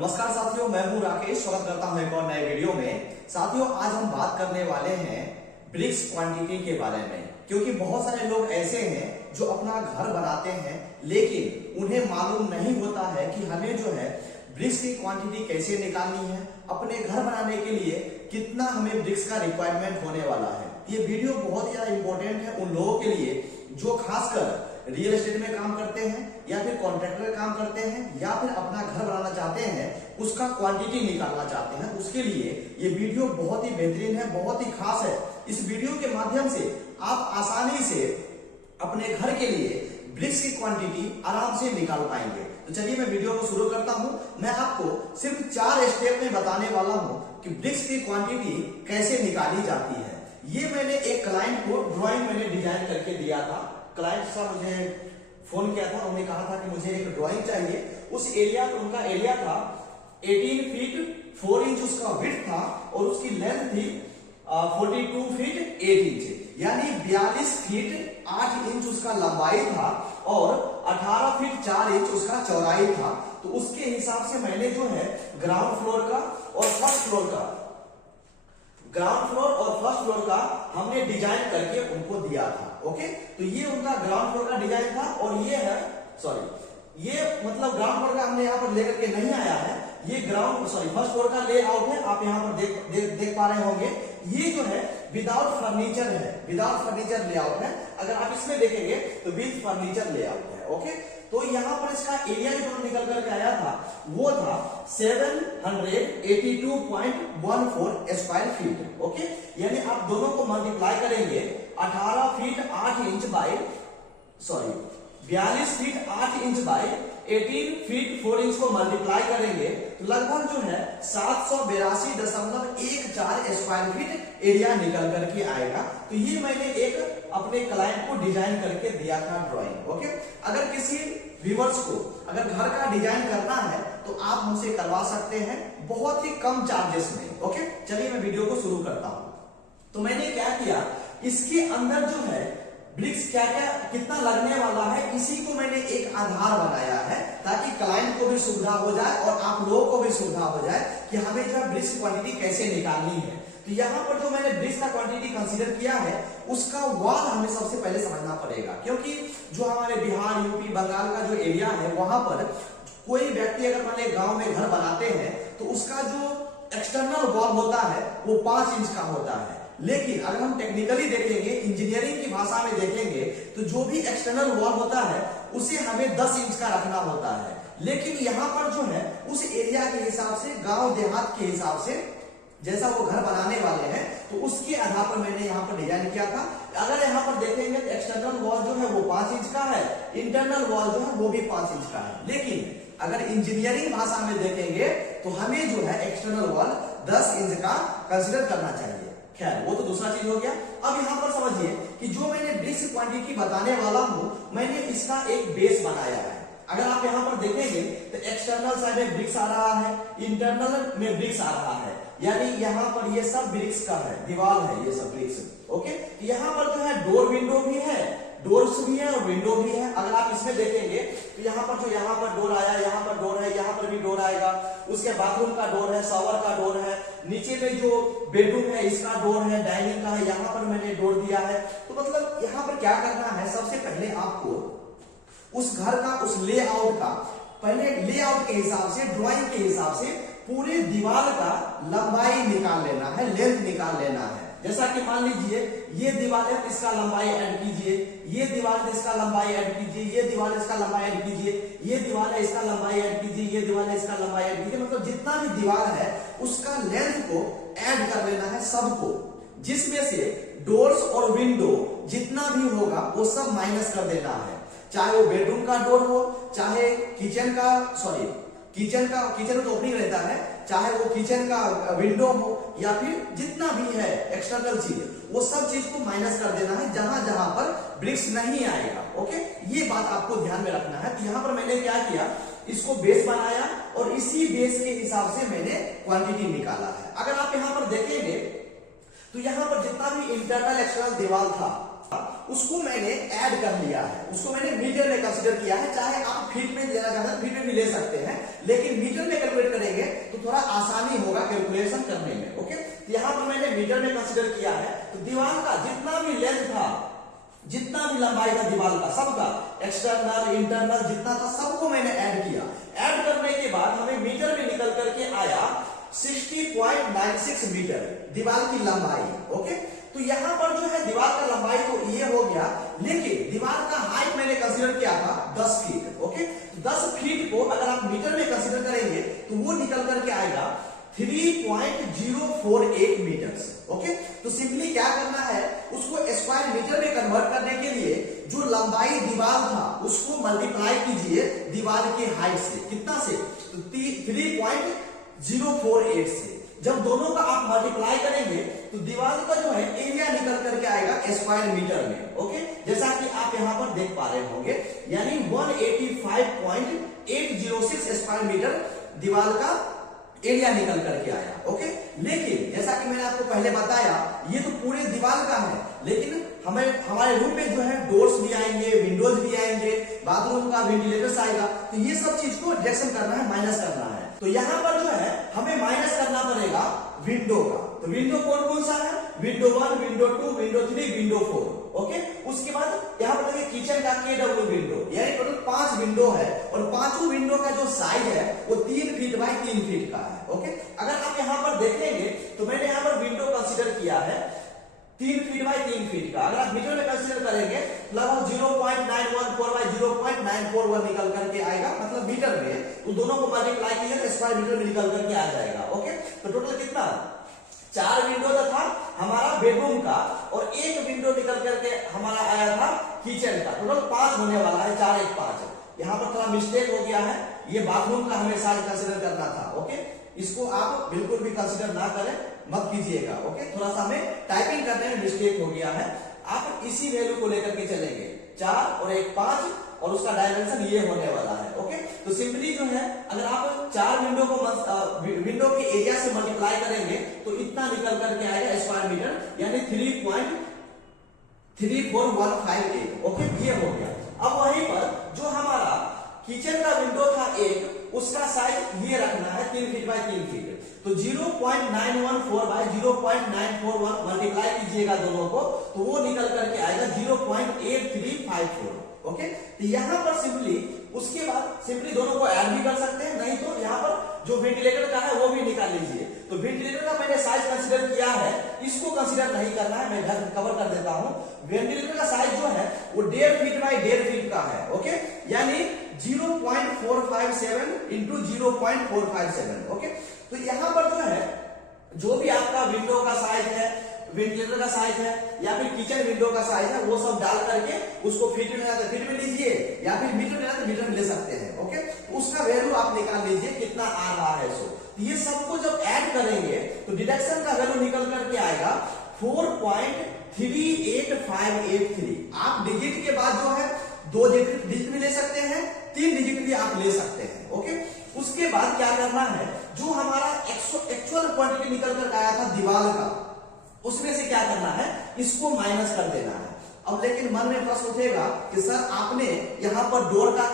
नमस्कार साथियों, मैं हूं राकेश। स्वागत करता हूं एक और नए वीडियो में। साथियों, आज हम बात करने वाले हैं ब्रिक्स क्वांटिटी के बारे में, क्योंकि बहुत सारे लोग ऐसे हैं जो अपना घर बनाते हैं लेकिन उन्हें मालूम नहीं होता है कि हमें जो है ब्रिक्स की क्वांटिटी कैसे निकालनी है। अपने घर बनाने के लिए कितना हमें ब्रिक्स का रिक्वायरमेंट होने वाला है। ये वीडियो बहुत ही ज्यादा इंपॉर्टेंट है उन लोगों के लिए जो खासकर रियल एस्टेट में काम करते हैं या फिर कॉन्ट्रैक्टर में काम करते हैं या फिर अपना घर बनाना चाहते हैं, उसका क्वांटिटी निकालना चाहते हैं। उसके लिए ये वीडियो बहुत ही बेहतरीन है, बहुत ही खास है। इस वीडियो के माध्यम से आप आसानी से अपने घर के लिए ब्रिक्स की क्वांटिटी आराम से निकाल पाएंगे। तो चलिए मैं वीडियो को शुरू करता हूं। मैं आपको सिर्फ 4 स्टेप में बताने वाला हूं कि ब्रिक्स की क्वांटिटी कैसे निकाली जाती है। ये मैंने एक क्लाइंट को ड्राइंग मैंने डिजाइन करके दिया था। क्लाइंट साहब मुझे फोन किया था, उन्होंने कहा था कि मुझे एक ड्राइंग चाहिए। उस एरिया उनका एरिया था 18 फीट 4 इंच उसका विड्थ था और उसकी लेंथ थी 42 फीट 8 इंच, यानी 42 फीट 8 इंच उसका लंबाई था और 18 फीट 4 इंच उसका चौड़ाई था। तो उसके हिसाब से मैंने जो है ग्राउंड फ्लोर का और फर्स्ट फ्लोर का हमने डिजाइन करके उनको दिया था। ओके, तो ये उनका ग्राउंड फ्लोर का डिजाइन था और ये है ये मतलब ग्राउंड फ्लोर का हमने यहाँ पर लेकर के नहीं आया है। ये फर्स्ट फ्लोर का लेआउट है। आप यहाँ पर देख पा रहे होंगे। ये जो है विदाउट फर्नीचर है, विदाउट फर्नीचर लेआउट है। अगर आप इसमें देखेंगे तो विद फर्नीचर लेआउट है। ओके, तो यहाँ पर इसका एरिया जो निकल करके आया था वो था 782.14 स्क्वायर फीट। ओके, यानी आप दोनों को मल्टीप्लाई करेंगे 18 feet 8 inch by 42 feet 8 inch by 18 feet 4 inch को मल्टीप्लाई करेंगे तो लगभग जो है 782.14 स्क्वायर फीट एरिया निकल करके आएगा। तो ये मैंने एक अपने क्लाइंट को डिजाइन करके दिया था ड्राइंग। ओके, अगर किसी व्यूअर्स को अगर घर का डिजाइन करना है तो आप मुझसे करवा सकते हैं बहुत ही कम चार्जेस में। ओके, चलिए मैं वीडियो को शुरू करता हूं। तो मैंने क्या किया, इसके अंदर जो है ब्रिक्स क्या कितना लगने वाला है, इसी को मैंने एक आधार बनाया है ताकि क्लाइंट को भी सुविधा हो जाए और आप लोगों को भी सुविधा हो जाए कि हमें जो है ब्रिक्स क्वांटिटी कैसे निकालनी है। तो यहाँ पर जो मैंने ब्रिक्स का क्वांटिटी कंसीडर किया है उसका वॉल हमें सबसे पहले समझना पड़ेगा, क्योंकि जो हमारे बिहार, यूपी, बंगाल का जो एरिया है वहां पर कोई व्यक्ति अगर मान लीजिए गांव में घर बनाते हैं तो उसका जो एक्सटर्नल वॉल होता है वो 5 इंच का होता है। लेकिन अगर हम टेक्निकली देखेंगे, इंजीनियरिंग की भाषा में देखेंगे तो जो भी एक्सटर्नल वॉल होता है उसे हमें 10 इंच का रखना होता है। लेकिन यहाँ पर जो है उस एरिया के हिसाब से, गांव देहात के हिसाब से जैसा वो घर बनाने वाले हैं तो उसके आधार पर मैंने यहाँ पर डिजाइन किया था। अगर यहाँ पर देखेंगे तो एक्सटर्नल वॉल जो है वो 5 इंच का है, इंटरनल वॉल जो है वो भी 5 इंच का है। लेकिन अगर इंजीनियरिंग भाषा में देखेंगे तो हमें जो है एक्सटर्नल वॉल 10 इंच का कंसिडर करना चाहिए। खैर, वो तो दूसरा चीज हो गया। अब यहाँ पर समझिए कि जो मैंने ब्रिक्स क्वांटिटी बताने वाला हूं, मैंने इसका एक बेस बनाया है। अगर आप यहाँ पर देखेंगे तो एक्सटर्नल साइड में ब्रिक्स आ रहा है, इंटरनल में ब्रिक्स आ रहा है, यानी यहाँ पर ये सब ब्रिक्स का है, दीवार है ये सब ब्रिक्स। ओके, यहाँ पर जो है डोर विंडो भी है, डोर्स भी है और विंडो भी है। अगर आप इसमें देखेंगे तो यहाँ पर डोर आया, यहाँ पर डोर है, यहाँ पर भी डोर आएगा। उसके बाथरूम का डोर है, शावर का डोर है, नीचे में जो बेडरूम है इसका डोर है, डाइनिंग का है, यहाँ पर मैंने डोर दिया है। तो मतलब यहाँ पर क्या करना है, सबसे पहले आपको उस घर का, उस लेआउट का, पहले लेआउट के हिसाब से, ड्राइंग के हिसाब से पूरे दीवार का लंबाई निकाल लेना है, लेंथ निकाल लेना है। जैसा कि मान लीजिए ये दीवार है, इसका लंबाई ऐड कीजिए, ये दीवार है इसका लंबाई ऐड कीजिए, ये दीवार है इसका लंबाई ऐड कीजिए, ये दीवार है इसका लंबाई ऐड कीजिए, ये दीवार है इसका लंबाई ऐड कीजिए। मतलब जितना भी दीवार है उसका लेंथ को ऐड कर लेना है सबको, जिसमें से डोर्स और विंडो जितना भी होगा वो सब माइनस कर देना है। चाहे वो बेडरूम का डोर हो, चाहे किचन तो ओपनिंग रहता है, चाहे वो किचन का विंडो हो या फिर जितना भी है एक्सटर्नल चीज, वो सब चीज को माइनस कर देना है जहां जहां पर ब्रिक्स नहीं आएगा। ओके, ये बात आपको ध्यान में रखना है। तो यहाँ पर मैंने क्या किया, इसको बेस बनाया और इसी बेस के हिसाब से मैंने क्वांटिटी निकाला है। अगर आप यहाँ पर देखेंगे तो यहाँ पर जितना भी इंटरनल एक्सटर्नल दीवार था उसको मैंने ऐड कर लिया है, उसको मैंने मीटर में कंसीडर किया है। चाहे आप फीट में लेना चाहते हैं फीट में भी ले सकते हैं, लेकिन मीटर में कैलकुलेट करेंगे आसानी होगा कैलकुलेशन करने में। ओके, तो यहाँ पर मैंने मीटर में कंसीडर किया है, तो दीवार का जितना भी लेंथ था, जितना भी लंबाई था दीवार का, सबका एक्सटर्नल इंटरनल जितना था सबको मैंने ऐड किया। ऐड करने के बाद हमें मीटर में निकल करके आया 60.96 मीटर दीवार की लंबाई। ओके, तो यहां पर जो है दीवार का लंबाई तो ये हो गया, लेकिन दीवार का हाइट मैंने कंसीडर किया था 10 फीट। ओके, 10 फीट को अगर आप मीटर में कंसीडर करेंगे तो वो निकल करके आएगा 3.048 मीटर। ओके, तो सिंपली क्या करना है, उसको स्क्वायर मीटर में कन्वर्ट करने के लिए जो लंबाई दीवार था उसको मल्टीप्लाई कीजिए दीवार की हाइट से। कितना से? तो 3.048 से। जब दोनों का आप मल्टीप्लाई करेंगे तो दीवार का जो है एरिया निकल करके आएगा स्क्वायर मीटर में। ओके, जैसा कि आप यहां पर देख पा रहे होंगे, यानी 185.806 स्क्वायर मीटर दीवार का एरिया निकल करके आया। ओके, लेकिन जैसा कि मैंने आपको पहले बताया, ये तो पूरे दीवार का है, लेकिन हमें हमारे रूम में जो है डोर्स भी आएंगे, विंडोज भी आएंगे, बाथरूम का वेंटिलेटर्स आएगा, तो ये सब चीज को रिडक्शन करना है, माइनस करना है। तो यहाँ पर जो है हमें माइनस करना पड़ेगा विंडो का। तो विंडो कौन कौन सा है? Window 1, window 2, window 3, window 4। Okay, उसके बाद यहाँ पर देखिए किचन का KW विंडो, यानी टोटल 5 विंडो है, और पांचों विंडो का जो साइज है वो 3 फीट बाय 3 फीट का है। ओके, अगर आप यहाँ पर देखेंगे तो मैंने यहाँ पर विंडो कंसीडर किया है 3 फीट बाय 3 फीट का। अगर आप मीटर में कंसीडर करेंगे लगभग 0.914 बाय 0.941 निकल करके आएगा, मतलब मीटर में। तो दोनों को मल्टीप्लाई कीजिए तो स्क्वायर मीटर में निकल करके आ जाएगा। ओके, तो टोटल कितना? 4 विंडो था हमारा बेडरूम का, और 1 विंडो निकल करके हमारा आया था किचन का। टोटल 5 होने वाला है, 4 1 5। यहाँ पर थोड़ा मिस्टेक हो गया है, ये बाथरूम का हमें साइज कंसीडर करना था। ओके, इसको आप बिल्कुल भी कंसीडर ना करें, मत कीजिएगा। ओके, थोड़ा सा हमें टाइपिंग करने में मिस्टेक हो गया है। आप इसी वैल्यू को लेकर के चलेंगे, 4 और 1 5, और उसका डायमेंशन ये होने वाला है। ओके, तो सिंपली जो है अगर आप 4 विंडो को विंडो के एरिया से मल्टीप्लाई करेंगे तो इतना निकल करके आएगा स्क्वायर मीटर, यानी 3.34158। ओके, ये हो गया। अब वहीं पर जो हमारा किचन का विंडो था एक, उसका साइज ये रखना है 3 फीट बाय 3 फीट। तो 0.914 बाय 0.941 मल्टीप्लाई कीजिएगा दोनों को, तो वो निकल करके आएगा 0.8354। ओके, तो यहां पर सिंपली उसके बाद सिंपली दोनों को ऐड भी कर सकते हैं, नहीं तो यहां पर जो वेंटिलेटर का है वो भी निकाल लीजिए। तो वेंटिलेटर का मैंने साइज कंसीडर किया है, इसको कंसीडर नहीं करना है, मैं कवर कर देता हूं। वेंटिलेटर का साइज जो है वो 1.5 फीट बाय 1.5 फीट का है। ओके, यानी 0.457 इंटू 0.457। ओके, तो यहां पर जो है जो भी आपका विंडो का साइज है, वेंटिलेटर का साइज है, या फिर किचन विंडो का साइज है, वो सब डाल करके उसको फीट में फीट में लीजिए, या फिर मीटर में तो मीटर में ले सकते हैं। ओके, तो उसका वैल्यू आप निकाल लीजिए कितना आ रहा है। सो ये सबको जब ऐड करेंगे तो डिडक्शन का वैल्यू निकल करके आएगा 4.38583। आप डिजिट के बाद जो है 2 डिजिट भी ले सकते हैं, 3 डिजिट भी आप ले सकते हैं। ओके, उसके बाद क्या करना है, जो हमारा एक्चुअल क्वांटिटी निकल कर आया था दीवार का, उसमें से क्या करना है, इसको माइनस कर देना है। अब लेकिन मन में प्रश्न उठेगा कि सर आपने यहाँ पर डोर का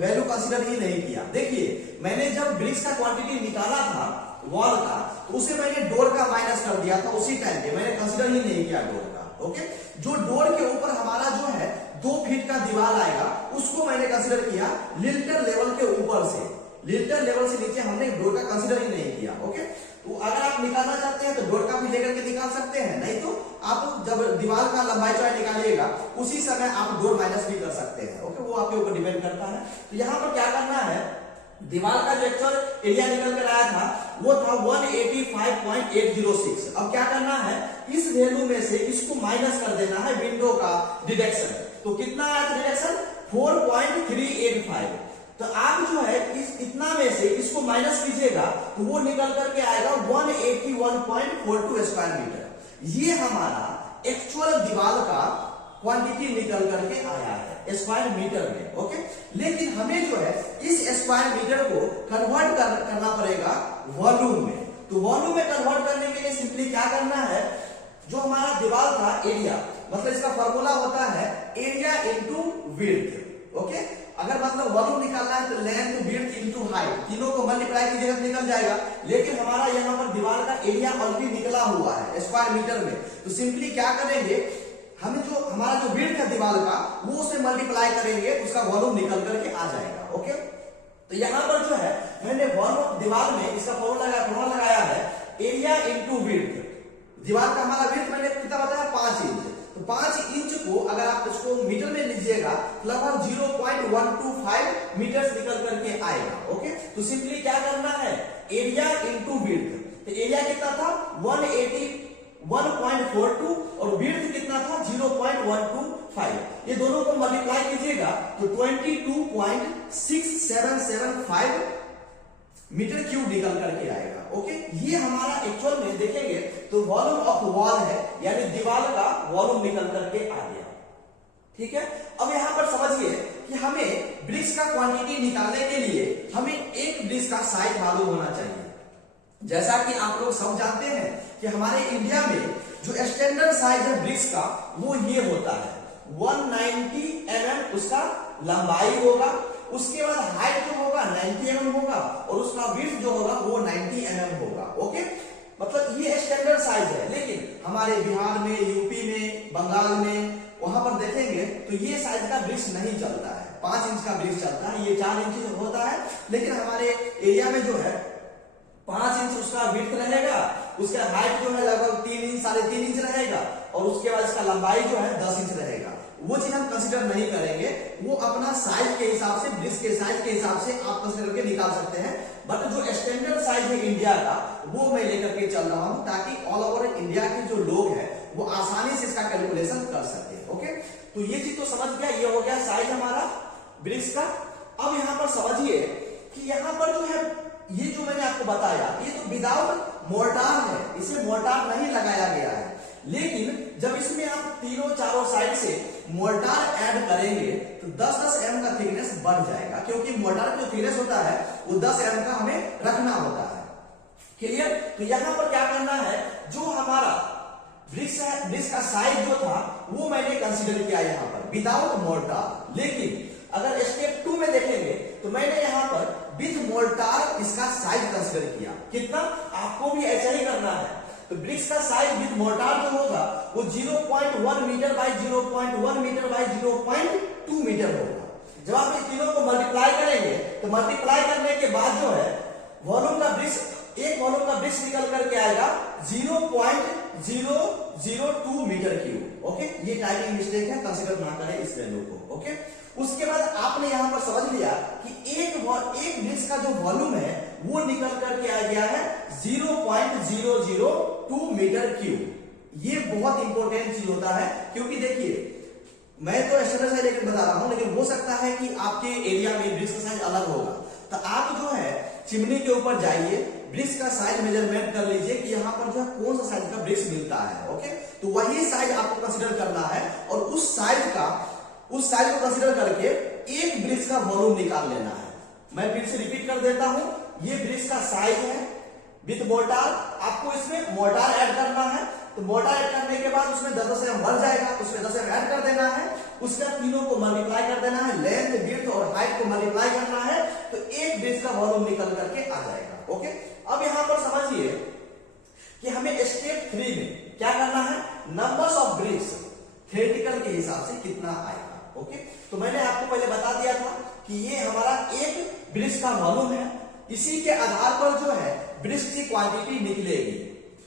वैल्यू कंसीडर ही नहीं किया। देखिए, मैंने जब ब्रिक्स का क्वांटिटी निकाला था वॉल का, तो उसे मैंने डोर का माइनस कर दिया था उसी टाइम पे, मैंने कंसीडर ही नहीं किया डोर का। ओके, जो डोर के ऊपर हमारा जो है 2 फीट का दीवार आएगा, उसको मैंने कंसीडर किया लिंटर लेवल के ऊपर से, लिंटर लेवल से नीचे हमने डोर का कंसीडर ही नहीं किया। ओके, तो अगर आप निकालना चाहते हैं तो डोर का भी लेकर के निकाल सकते हैं, नहीं तो आप जब दीवार का लंबाई चौड़ाई निकालिएगा उसी समय आप डोर माइनस भी कर सकते हैं। ओके, वो आपके ऊपर डिपेंड करता है। तो यहाँ पर क्या करना है, दीवार का जो एक्चुअल एरिया निकल कर आया था वो था 185.806। अब क्या करना है, इस वैल्यू में से इसको माइनस कर देना है विंडो का डिडक्शन। तो कितना आया था डिडक्शन? 4.385। तो आप जो है इस इतना में से इसको माइनस कीजिएगा तो वो निकल करके आएगा 181.42 स्क्वायर मीटर। ये हमारा एक्चुअल दीवार का क्वांटिटी निकल करके आया है स्क्वायर मीटर में। ओके, लेकिन हमें जो है इस स्क्वायर मीटर को कन्वर्ट करना पड़ेगा वॉल्यूम में। तो वॉल्यूम में कन्वर्ट करने के लिए सिंपली क्या करना है, जो हमारा दीवार का एरिया, मतलब इसका फॉर्मूला होता है एरिया इंटू विड्थ। ओके, अगर मतलब वॉल्यूम निकालना है तो लेंथ विड्थ इनटू हाइट तीनों को मल्टीप्लाई कीजिएगा तो निकल जाएगा। लेकिन हमारा यहाँ पर दीवार का एरिया ऑलरेडी निकला हुआ है स्क्वायर मीटर में, तो सिंपली क्या करेंगे, हमें जो हमारा जो विड्थ है दीवार का वो उससे मल्टीप्लाई करेंगे, उसका वॉल्यूम निकल करके आ जाएगा। ओके, तो यहाँ पर जो है मैंने वॉल्यूम दीवार में इसका फॉर्मूला लगाया है एरिया इनटू विड्थ। दीवार का हमारा विड्थ मैंने कितना बताया 5 इंच, तो 5 इंच को अगर आप इसको मीटर में लीजिएगा लगभग 0.125 मीटर निकल करके आएगा। ओके, तो सिंपली क्या करना है एरिया इनटू विड्थ, तो एरिया कितना था 141.42 और विड्थ कितना था 0.125, ये दोनों को मल्टीप्लाई कीजिएगा तो 22.6775 मीटर क्यूब निकल करके आएगा। ओके, ये हमारा एक्चुअल में देखेंगे तो वॉल्यूम ऑफ वॉल है, यानी दीवार का वॉल्यूम निकल करके आ गया। ठीक है, अब यहां पर समझिए कि हमें ब्रिक्स का क्वांटिटी निकालने के लिए हमें एक ब्रिक्स का साइज मालूम होना चाहिए। जैसा कि आप लोग सब जानते हैं कि हमारे इंडिया में जो स्टैंडर्ड साइज है ब्रिक्स का वो ये होता है 190 mm उसका लंबाई होगा, उसके बाद हाइट जो होगा 90 mm होगा और उसका विड्थ जो होगा वो 90 mm होगा। ओके, मतलब ये स्टैंडर्ड साइज है, लेकिन हमारे बिहार में, यूपी में, बंगाल में वहां पर देखेंगे तो ये साइज का ब्रिक्स नहीं चलता है, 5 इंच का ब्रिक्स चलता है, ये 4 इंच होता है। लेकिन हमारे एरिया में जो है 5 इंच उसका विड्थ रहेगा, उसका हाइट जो है लगभग 3 इंच 3.5 इंच रहेगा और उसके बाद इसका लंबाई जो है 10 इंच रहेगा। वो चीज हम कंसीडर नहीं करेंगे, वो अपना साइज के हिसाब से, ब्रिक्स के साइज के हिसाब से आप कंसीडर करके निकाल सकते हैं। बट जो स्टैंडर्ड साइज है इंडिया का वो मैं लेकर के चल रहा हूं ताकि ऑल ओवर इंडिया के जो लोग हैं वो आसानी से इसका कैलकुलेशन कर सके। ओके, तो ये चीज तो समझ गया, ये हो गया साइज हमारा ब्रिक्स का। अब यहां पर समझिए कि यहां पर जो है ये जो मैंने आपको बताया ये तो विदाउट मोर्टार है, इसे मोर्टार नहीं लगाया गया है, लेकिन जब इसमें आप तीनों चारों साइड से मोर्टार ऐड करेंगे तो 10-10 mm का थिकनेस बढ़ जाएगा, क्योंकि मोर्टार का जो थिकनेस होता है वो 10 mm का हमें रखना होता है। क्लियर? तो यहां पर क्या करना है, जो हमारा ब्रिक्स है, ब्रिक्स का साइज जो था वो मैंने कंसीडर किया यहां पर विदाउट मोर्टार। लेकिन अगर स्टेप 2 में देखेंगे तो मैंने यहां पर विद मोर्टार इसका साइज कंसीडर किया। कितना? आपको भी ऐसा ही करना है। तो ब्रिक्स का साइज विद मोर्टार जो होगा वो 0.1 metre by 0.1 metre by 0.2 metre होगा। जब आप इन तीनों को मल्टीप्लाई करेंगे तो मल्टीप्लाई करने के बाद जो है वॉल्यूम का ब्रिक्स, एक वॉल्यूम का ब्रिक्स निकल करके आएगा 0.002 मीटर क्यूब। ओके, ये टाइपिंग मिस्टेक है, कंसीडर ना करें इस वैल्यू को। ओके, उसके बाद आपने यहां पर समझ लिया कि एक ब्रिक्स का जो वॉल्यूम है वो निकल करके आ गया है 0.002 मीटर क्यूब। ये बहुत इंपॉर्टेंट चीज होता है, क्योंकि देखिए मैं तो स्टैंडर्ड साइज लेकर बता रहा हूं, लेकिन हो सकता है कि आपके एरिया में ब्रिक्स का साइज अलग होगा, तो आप जो है चिमनी के ऊपर जाइए, ब्रिक्स का साइज मेजरमेंट कर लीजिए कि यहाँ पर जो है कौन सा साइज का ब्रिक्स मिलता है। ओके, तो वही साइज आपको कंसीडर करना है और उस साइज को कंसीडर करके एक ब्रिक्स का वॉल्यूम निकाल लेना है। मैं फिर से रिपीट कर देता हूं, ये ब्रिक्स का साइज है विद मोर्टार, आपको इसमें मोर्टार ऐड करना है। तो मोर्टार ऐड करने के बाद उसमें 10 mm बढ़ जाएगा, उसमें 10 mm ऐड कर देना है, उसका तीनों को मल्टीप्लाई कर देना है, लेंथ विड्थ और हाइट को मल्टीप्लाई करना है, तो एक ब्रिक्स का वॉल्यूम निकल करके आ जाएगा। ओके, अब यहां पर समझिए कि हमें स्टेप 3 में क्या करना है, नंबर्स ऑफ ब्रिक्स थ्योरेटिकल के हिसाब से कितना आएगा। ओके, तो मैंने आपको पहले बता दिया था कि ये हमारा एक ब्रिक्स का वॉल्यूम है, इसी के आधार पर जो है ब्रिक्स की क्वांटिटी निकलेगी।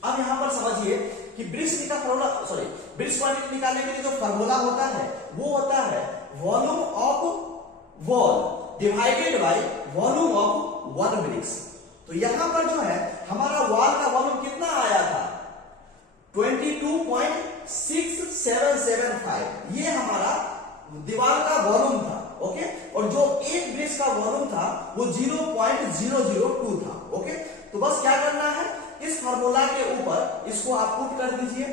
अब यहां पर समझिए कि ब्रिक्स क्वांटिटी निकालने के लिए जो फार्मूला होता है वो होता है volume of wall divided by volume of one bricks. तो यहां पर जो है हमारा वॉल का वॉल्यूम कितना आया था 22.6775, ये हमारा दीवार का वॉल्यूम था। ओके, और जो एक ब्रिक्स का वॉल्यूम था वो 0.002 था। ओके, तो बस क्या करना है, इस फार्मूला के ऊपर इसको आप पुट कर दीजिए।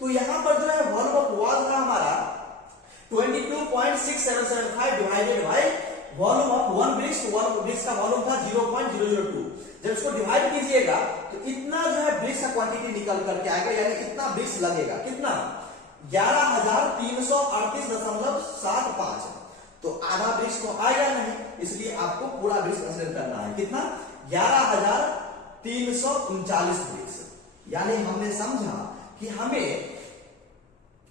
तो यहां पर जो है वॉल्यूम ऑफ वॉल था हमारा 22.6775 divided by volume of one bricks का वॉल्यूम था 0.002। जब इसको डिवाइड कीजिएगा तो इतना जो है ब्रिक्स का क्वांटिटी निकल करके आएगा, यानी इतना ब्रिक्स लगेगा। कितना? 11,338.75। तो आधा ब्रिक्स तो आएगा नहीं, इसलिए आपको पूरा ब्रिक्स कंसीडर करना है। कितना? 11,339 ब्रिक्स। यानी हमने समझा कि हमें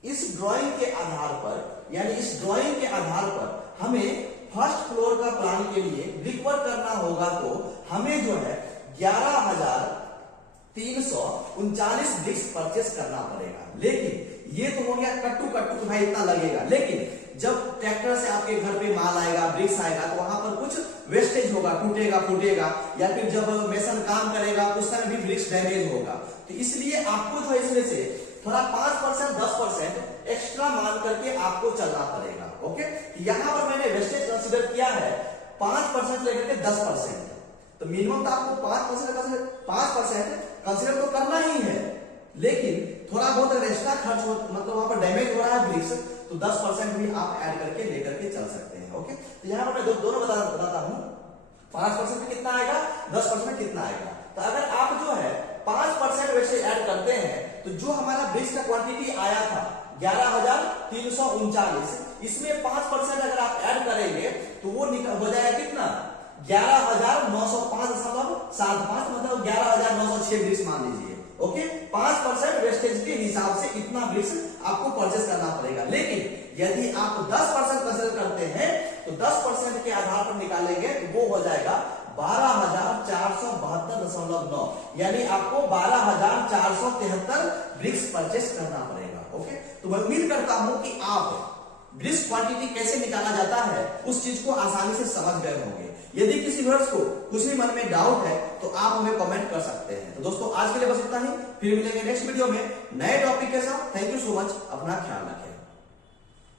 इस ड्राइंग के आधार पर, यानी इस ड्राइंग के आधार पर हमें फर्स्ट फ्लोर का प्लान के लिए ब्रिक वर्क करना होगा, तो हमें जो है 11,339 ब्रिक्स परचेस करना पड़ेगा। लेकिन ये तो हो गया कट्टू कट्टू, तो भाई इतना लगेगा। लेकिन जब ट्रैक्टर से आपके घर पे माल आएगा, ब्रिक्स आएगा, तो वहां पर कुछ वेस्टेज होगा, टूटेगा फूटेगा, या फिर जब मेसन काम करेगा उस समय भी ब्रिक्स डैमेज होगा। तो इसलिए आपको जो है इसमें से थोड़ा 5% 10% एक्स्ट्रा मान करके आपको चलना पड़ेगा। ओके, यहां पर मैंने वेस्टेज कंसीडर किया है 5% लेकर के 10%। तो मिनिमम तो आपको 5% कंसीडर तो करना ही है, लेकिन थोड़ा बहुत अगर एक्स्ट्रा खर्च हो, मतलब वहां पर डैमेज हो रहा है ब्रिक्स, तो 10% भी आप ऐड करके लेकर के चल सकते हैं। ओके, तो यहां पर मैं दोनों बताता हूं, 5% में कितना आएगा, 10% में कितना आएगा। तो अगर आप जो है 5% वैसे ऐड करते हैं, तो जो हमारा ब्रिक्स का क्वांटिटी आया था 11,339, इसमें 5% अगर आप ऐड करेंगे तो वो हो जाएगा कितना, 11,905.75, मतलब 11,906 ब्रिक्स मान लीजिए। ओके, 5% वेस्टेज के हिसाब से इतना ब्रिक्स आपको परचेस करना पड़ेगा। लेकिन यदि आप 10% कंसीडर करते हैं, तो 10% के आधार पर निकालेंगे तो वो हो जाएगा 12,472.9, यानी आपको 12,473 ब्रिक्स परचेस करना पड़ेगा। ओके, तो मैं उम्मीद करता हूं कि आप ब्रिक्स क्वांटिटी कैसे निकाला जाता है उस चीज को आसानी से समझ गए होंगे। यदि किसी व्यूअर्स को कुछ भी मन में डाउट है तो आप हमें कमेंट कर सकते हैं। तो दोस्तों आज के लिए बस इतना ही, फिर मिलेंगे नेक्स्ट वीडियो में नए टॉपिक के साथ। थैंक यू सो मच, अपना ख्याल रखें।